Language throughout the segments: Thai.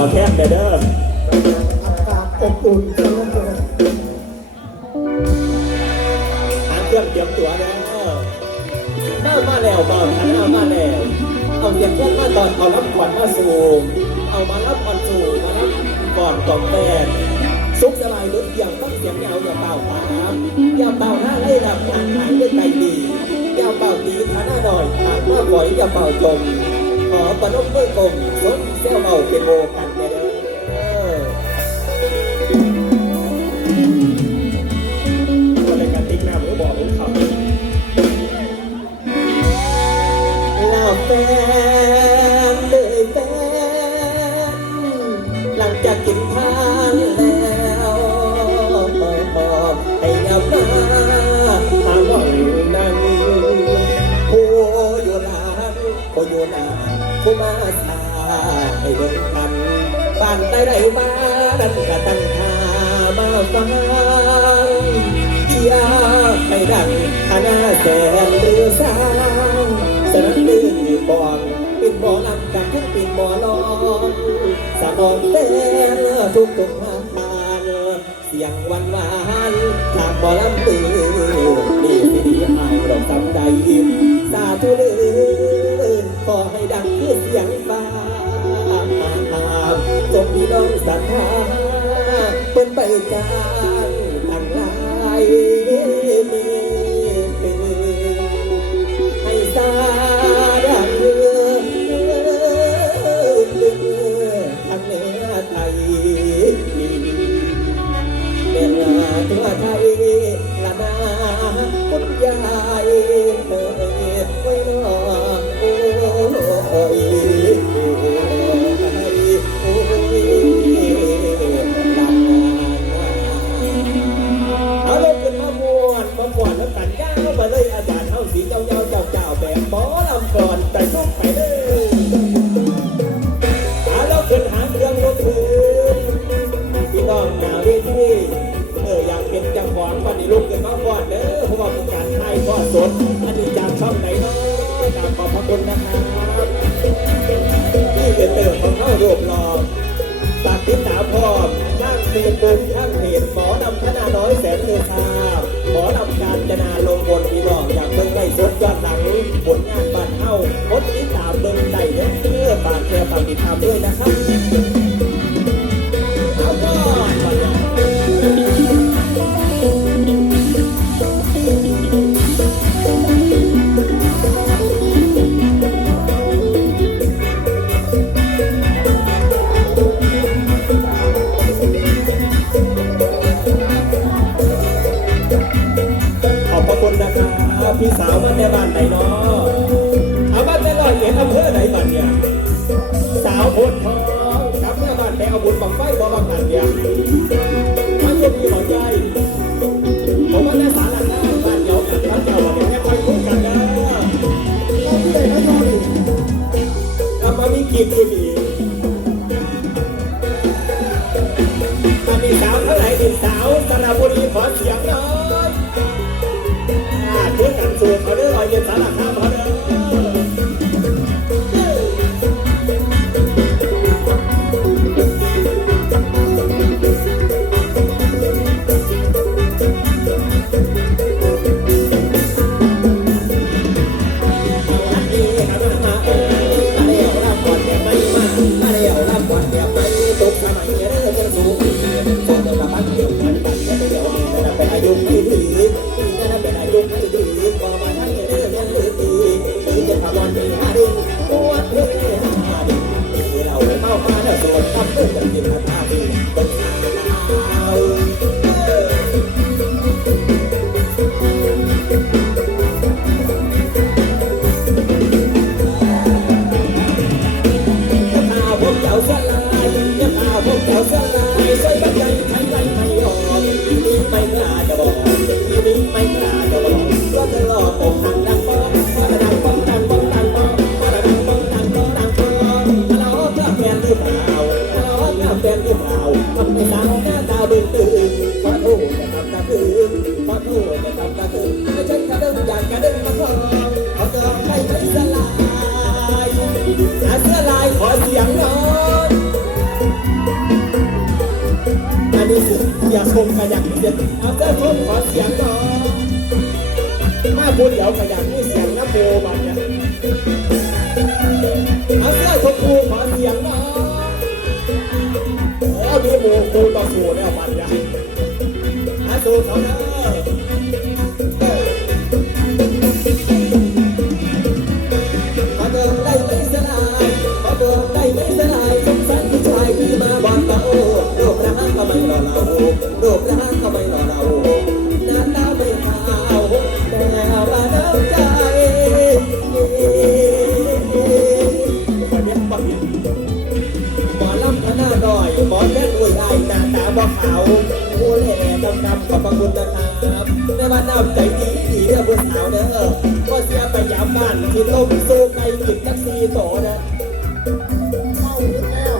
ขอแค่เด้ออบอุ่นเกินหาเครื่องเตรียมตัวแล้วเบ้ามาแล้วเบ้าทันหน้ามาแล้วเอาเตรียพวกมาตอนเอารับก่อนมาสูงเอามารับก่อนสูงมารับก่อนกล่องแตนซุกสลายลุดอย่างต้องเสียงยาวอย่าเป่าหาอย่าเป่าหน้าไล่ดับหางหายด้วยใจดีอย่าเป่าตีขานหน่อยหางว่าปล่หยอย่าเป่าจม ขอปนมมือกลมสนเซลเอาเป็นโมกันเด้อคนในกรติ๊กหน้าผมบอกผมขับเล่าแฟน ผู้มาสายเดินกันบ้านใต้ไรมานั้นกะตั้งท่ามาฟังเที่ยไม่ดังคนาแสนเรือสาวสนับเรือปองเปิดบ่อลำกันทั้งปิดบ่อลองสะบองเต้นทุกตุกทาทานเสียงวันวานทางบ่อลำตื่นนี่สิดีหายดอกจำใจอิ่มสาธุเรือ ดังคือเสียงฟ้าจงพี่น้องศรัทธาเป็นไปจ้า sana. What's up? อยากชมกันอยางนี้เด็ดเอาเจ้าชมขอเสียงหน่อยมาพูดเดี๋ยวกันอยางนี้เสียงน้ำโมบันเนี่ยเอาเสื้อชมพูขอเสียงหน่อยเออมีหมูคูต่อสูแล้วบันเนี่ยอาสูเขาเนอะาวโอ้แหล่ดำดำขอบพระคุณนะครับในบ้านน้ำใจดีดีเด้อผู้สาวเด้อก็เสียไปยามบ้านที่ต้มสู้ไก่กินจักซีโตนะเข้าอีกแล้ว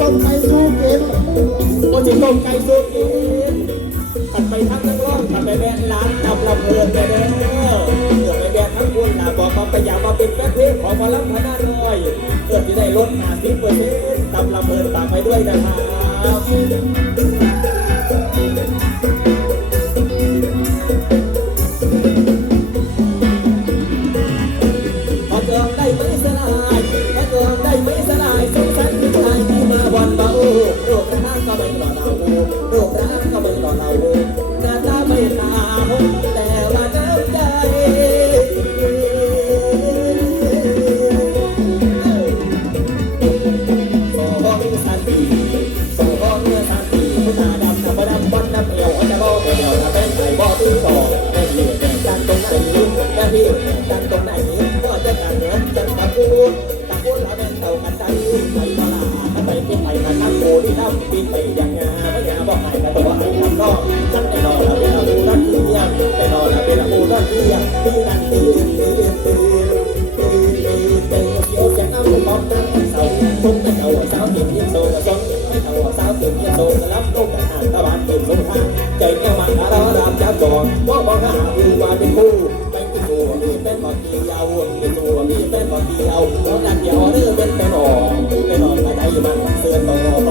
ต้มไก่สู้กินก็ที่ต้มไก่สู้กินขันไปทั้งนักร้องขันไปแบนร้านจำลำเพลินไปเด้อเกิดไปแบนทั้งคุณนะบอกมาไปอยากมาเป็นแฟนเพลงของหมอลำคณะน้อยเกิดที่ได้ลด50เปอร์เซ็นต์ตำลำเพลินตามไปด้วยนะครับ ใจแก้มันอาราดามจับจองว่าบอกหาคือว่าเป็นคู่ไปที่ตัวมีเป็นบอกเดียวเป็นตัวมีเป็นบอกเดียวแล้วกันเดียวเรื่องเป็นเป็นออกเป็นออกมาได้มันเสือนต่อ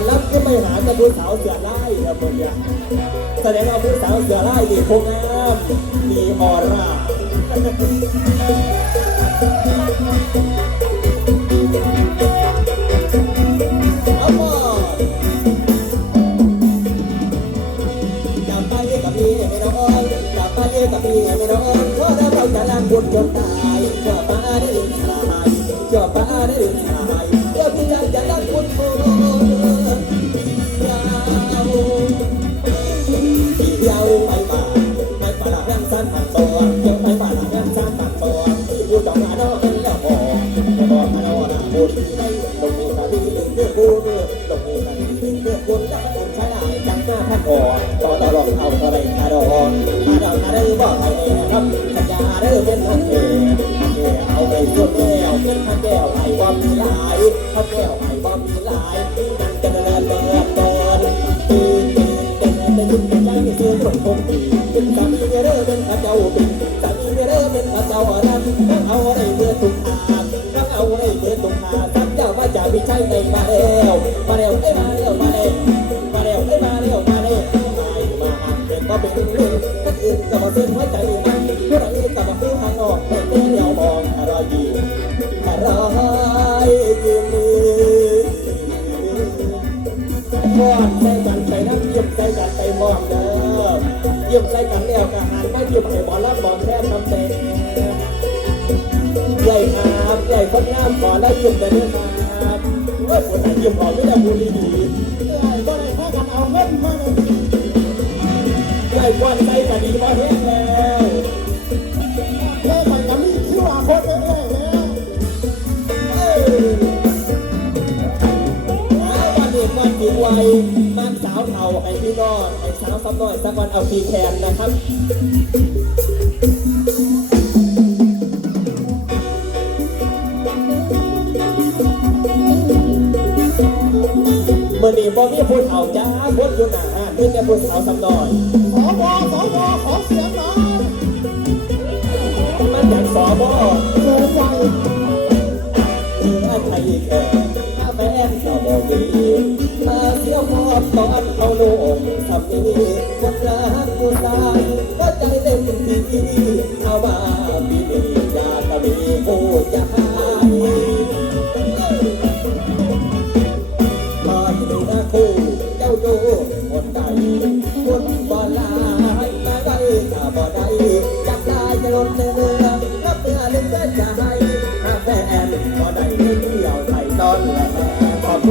นรับก็ไม่หาแต่ผู้สาวเสือไล่ครับผมเนี่ยแสดงว่าผู้สาวเสือไล่ดีคงงามมีออร่าเอาพ่ออย่าไปกับพี่ไม่น้องอย่าไปกับพี่ไม่น้องเพราะเราจะล้างบุญจนตาย หน้าพันอ่อต่อลอดเอาเท่าไรอาดอนอาดอนอาได้บอกไทยแน่ครับสัญญาเด้อเป็นทันเอเอาไปส่วแก้วเป็นทันแก้วไอ้ความหลายเขาแก้ว มอนใส่กันไปน้ำเยี่ยมใส่กันไปมอนเด้อเยี่ยมใส่กันแล้วก็หันมาเยี่ยมให้บอลรับอลแทนทำเต็ใหญ่ครับใหญ่คนงามขอแล้วเยี่ยมไปด้วยครับเมื่อคนไหนเยี่ยมขอไม่ได้บุญดีเอ้ยบ่ได้พากันเอาเงินมาเลยวันใจก็ดีพอแห้งแล้ว กวันดีวัยบ้านสาวเทาให้พี่น้องให้สาวสำน้อยสักวันเอาทีแคนนะครับเมื่อนี้บ่มีผู้เฒ่าจ้าคนอยู่หน้าห้านมีแต่ผู้สาวสำน้อยสวสวขอเสียงหน่อยมันอยากสอบอเกินใจเมื่อไทยแก่ถ้าแฟนก็บอกดีมาเที่ยวพอบตอนเขาโลงสับนี้คนรักกูตายก็ใจเต็มที่เอาว่าปีนี้อยากจะมีผู้อยาก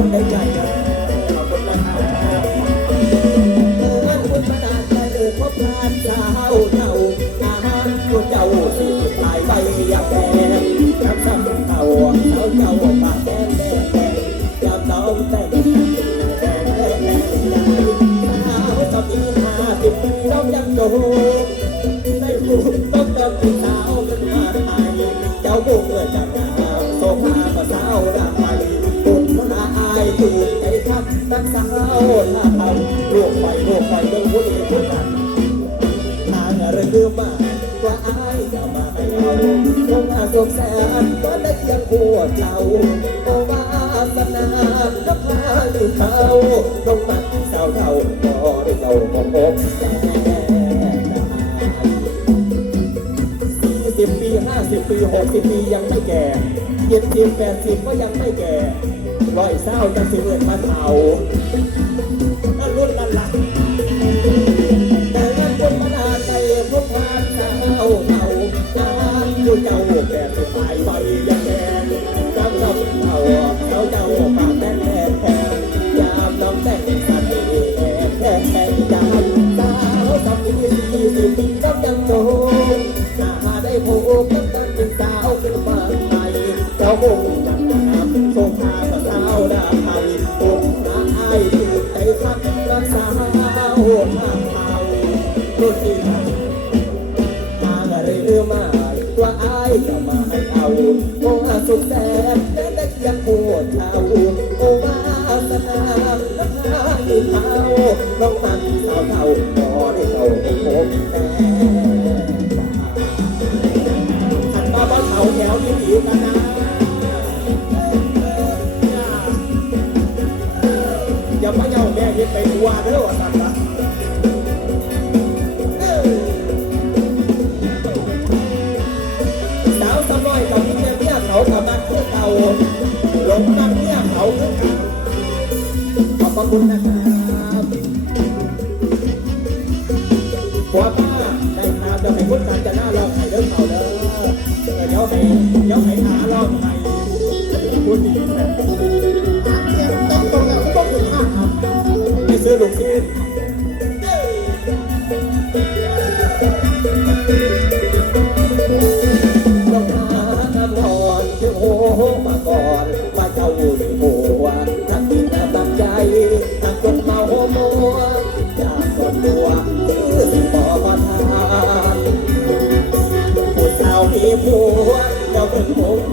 คุณได้ใจนะขอบคุณนะครับเอิ้นคุณมาดาใจเอิ้นพบทานเจ้าเจ้าอาหารคุณเจ้าสิตายไปอยากแก่กับซ้ำ กนักสาวถ้าทำลูกไฟลูกไฟเรื่องผู้นี้ผู้นั้นทางเรือมาว่าอายจะมาให้เอาคงอาสมแสนก็ได้ยังหัวเจ้าโอวาสนาก็พาลืมเขาลงมาสาวเท่าก็ได้เราบอกพบแต่สี่สิบปีห้าสิบปีหกสิบปียังไม่แก่เจ็ดสิบแปดสิบก็ยังไม่แก่ ร้อยเศร้าจะสิเอ็ดมาเท่านั่นรุ่นนั่นหลักแต่งานคนมนาใจพบพานสาวเฮาจานอยู่เจ้าแก่สุดท้ายใบยังแดงจำกับเฮาเจ้าเจ้าปากแดงแดงแดงยามน้องแต่งสันนี่แดงแดงแดงจานสาวสามีสี่สิบปีก็ยังโตหาได้พบกันตั้งเป็นสาวเป็นบ้านไทยเจ้าคงจัง ใจพักรักษาวหน้าเฮารถที่ทางอะไรเรือมาว่าอายจะมาให้เอาโอ้อาสุดแสนและได้ยังปวดเท้าโอ้มาสนามและพาอีเทาน้องมันสาวเท่าก็ได้เข้าพบแต่ขันมาบ้านเขาแถวนี้ดีกันนะ ย้าแม่เฮ็ดไปทัวเด้อว่าสั่นละสาวสมัยกับพี่เมียเขากับมันคือเก่าหลงรักเมียเขาคือก่าขอบพระคุณนะครับ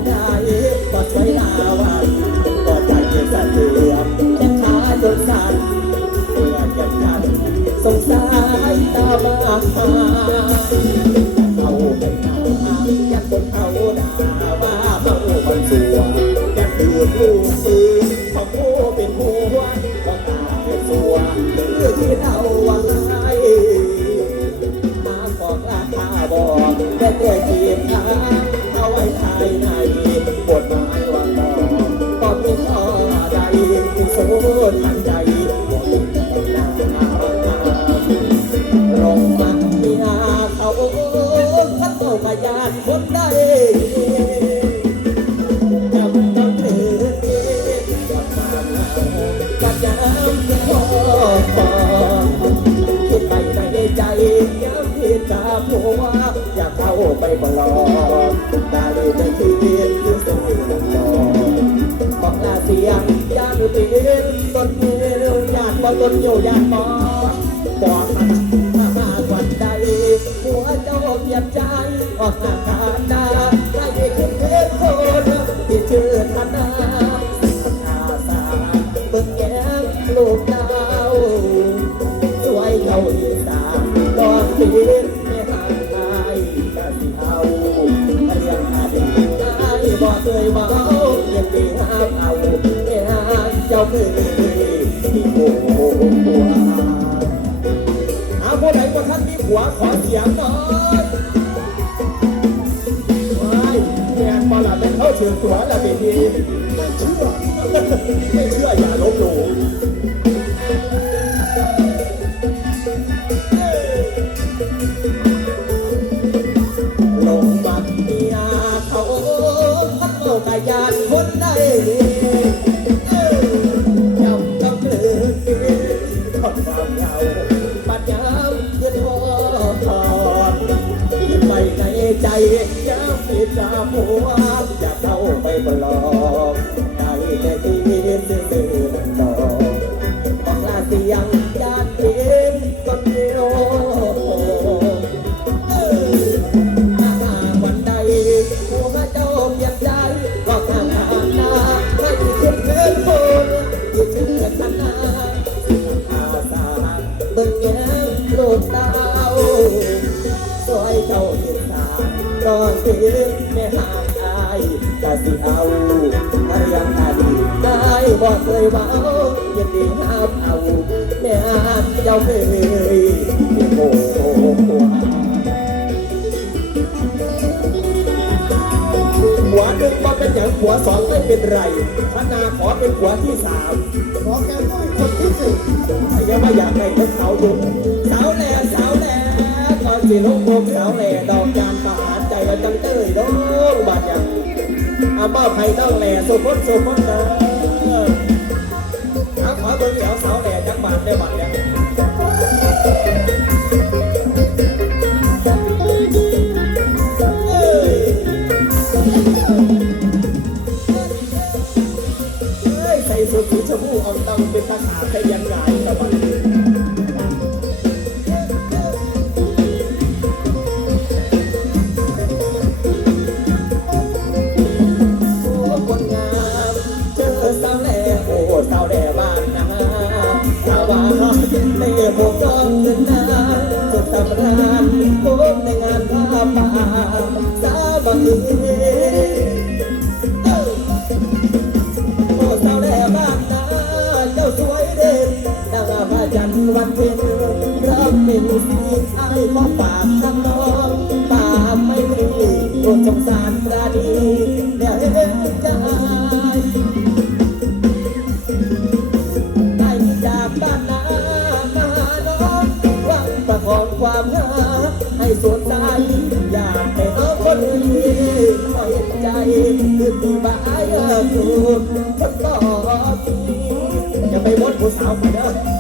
เจ้ กับยามที่พอคิดไปในใจผัวอยากเข้าไปบลอกตาเลยจะคิดถึงสิ่งนั้นต่อบอกลาเสียงยามตีนต้นเดียวอยากบ่ต้นอยู่อยากบ่บอกมันมามาวันใดหัวเจ้าเปลี่ยนใจออกหน้าขาดา เอาแม่เจ้าคือที่โอ้ผัวเอาผู้ใดบ่ท่านมีหัวขอเสียงหน่อยไม่แม่นบ่ล่ะเป็นเข้าเชิญตัวละเป็นดีไม่เชื่อไม่เชื่ออย่าลบหลู่ ตาหัวจะเข้าไปปลอกได้แต่ที่ซื่อๆต่อบอกลาเสียง บาอยเบายินดีห้ามเอาแม่ห่างเจ้าเคยโอ้โหหัวหนึ่งก็เป็นอย่างหัวสองไม่เป็นไรพระนาขอเป็นหัวที่สามขอแกน้อยคนที่สี่ไอ้ยังไม่อยากให้เป็นสาวดุสาวแหล่สาวแหล่ตอนสิลงโมสาวแหล่ดอกจานประหารใจละจังเตยน้องบาดอย่างอามอบให้น้องแหล่สุพจน์สุพจน์เด้ ได้บาดเนี่ยเอ้ยเฮ้ยใส่สุดสีชมพูอ่อนต้งเป็นทหารขยันหงายตะบันา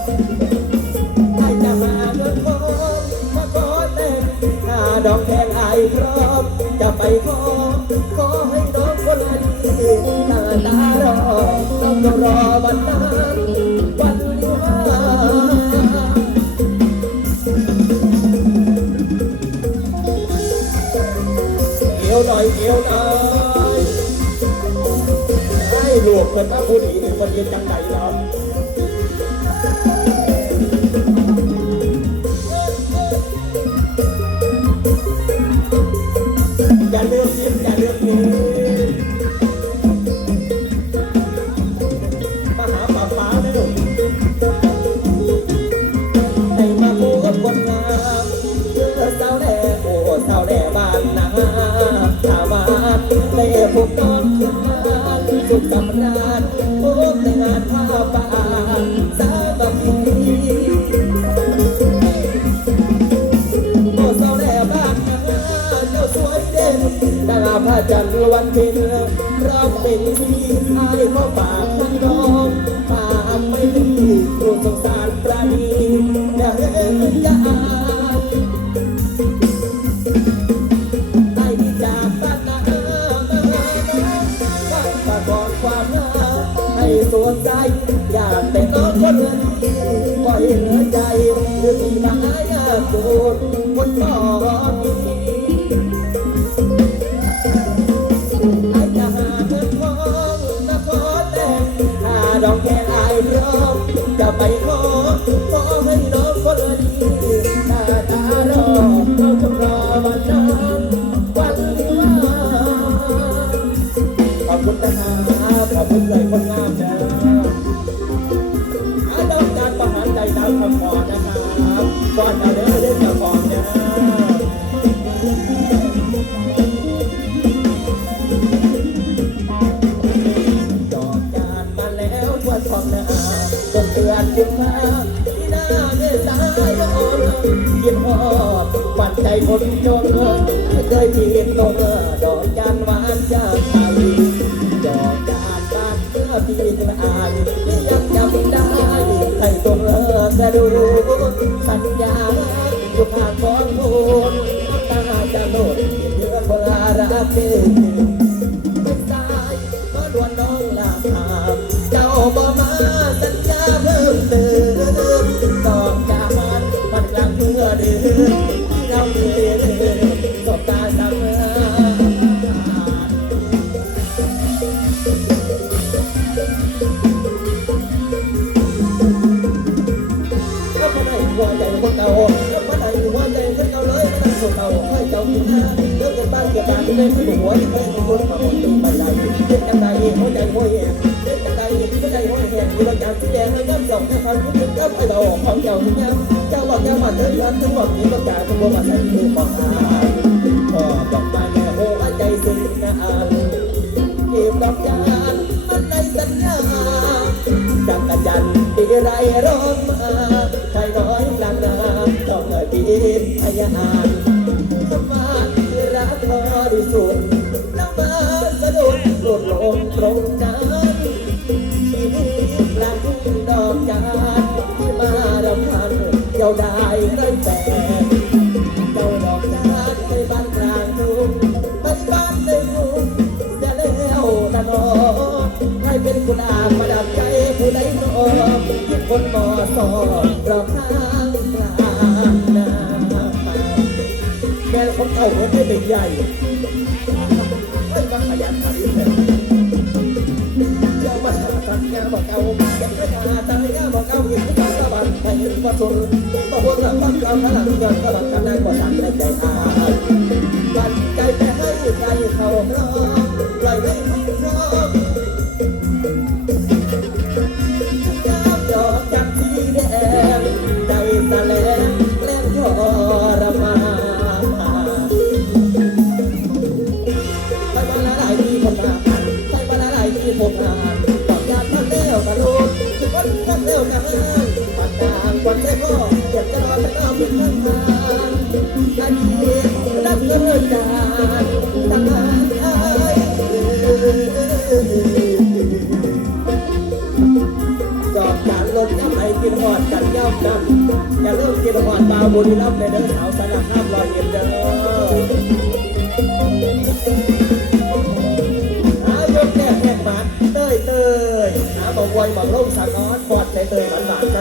คนเด้อให้จะมาเงินทอมาขอเต้นหาดอกแทงไอายพร้อมจะไปขอขอให้น้องคนดีหน้าตารอต้องรอวันนั้นวันวิวาห์เอวหน่อยเอวหน่อยให้ลูกคนมาผู้ดีหนึ่งคนเรียนจังไหนเราอ ไอ้ก็ปาทั้องปาไม่ดีโปรงสารปราณีอย่าเอ็นยาไอ้กบ้านนาบ้าตะอนความนาไอ้สวใจอยากแต่งงานคนเดียวก็เห็นใจเรื่ที่มาหายาโกรคนต ปัดใจคนจนเคยเพียงดอ ก่าเลยไม่ได้คนเก่าให้เจ้าอยู่หน้าเรื่อกิดบ้านเกิดการที่ได้ขึ้นหัวที่ได้ขึ้นหัวมาหมดตัวไปได้เจ็บกันใดหัวใจหัวแหงเจ็บกันใดหัวใจหัวแหงมีรางการที่แดงให้น้ำส่งให้ความคิดถึงกับไอ้ดอกของเจ้าที่ยังเจ้าบอกแกมาเดินทางทั้งหมดมีประกาศทั้งหมดใช้ดูความอายพอดอกไม้แม่โหใจซึ้งงานเก็บดอกจานมันในสัญญาจักรจันทร์ปีไรร้องมา ต้องเอ่ยปีนพยานสมาธิรักพอดีสุดน้ำมาสะดุดหลุดลงตรงนั้นชีวิตกลางทุ่งดอกจานที่มารำพันเยาได้ไรแต่เจ้าดอกจานในบ้านกลางทุ่งไปบ้านในกรุงจะแล้วตลอให้เป็นคุณอาประดับใจผู้ใดนอมคนบ่อสอ เก่าคนไม่เป็นใหญ่ไม่มาขยันขันเลยเจ้ามาหาทำงานบอกเอาเก็บขยะทำงานบอกเอาเก็บขยะตะบันให้ประชนบอกว่าทำบ้านเราขนาดเงินตะบันกันได้กว่าสั่งได้ใจอาบันใจไปให้ใจเขาร้องปล่อยให้เขาร้อง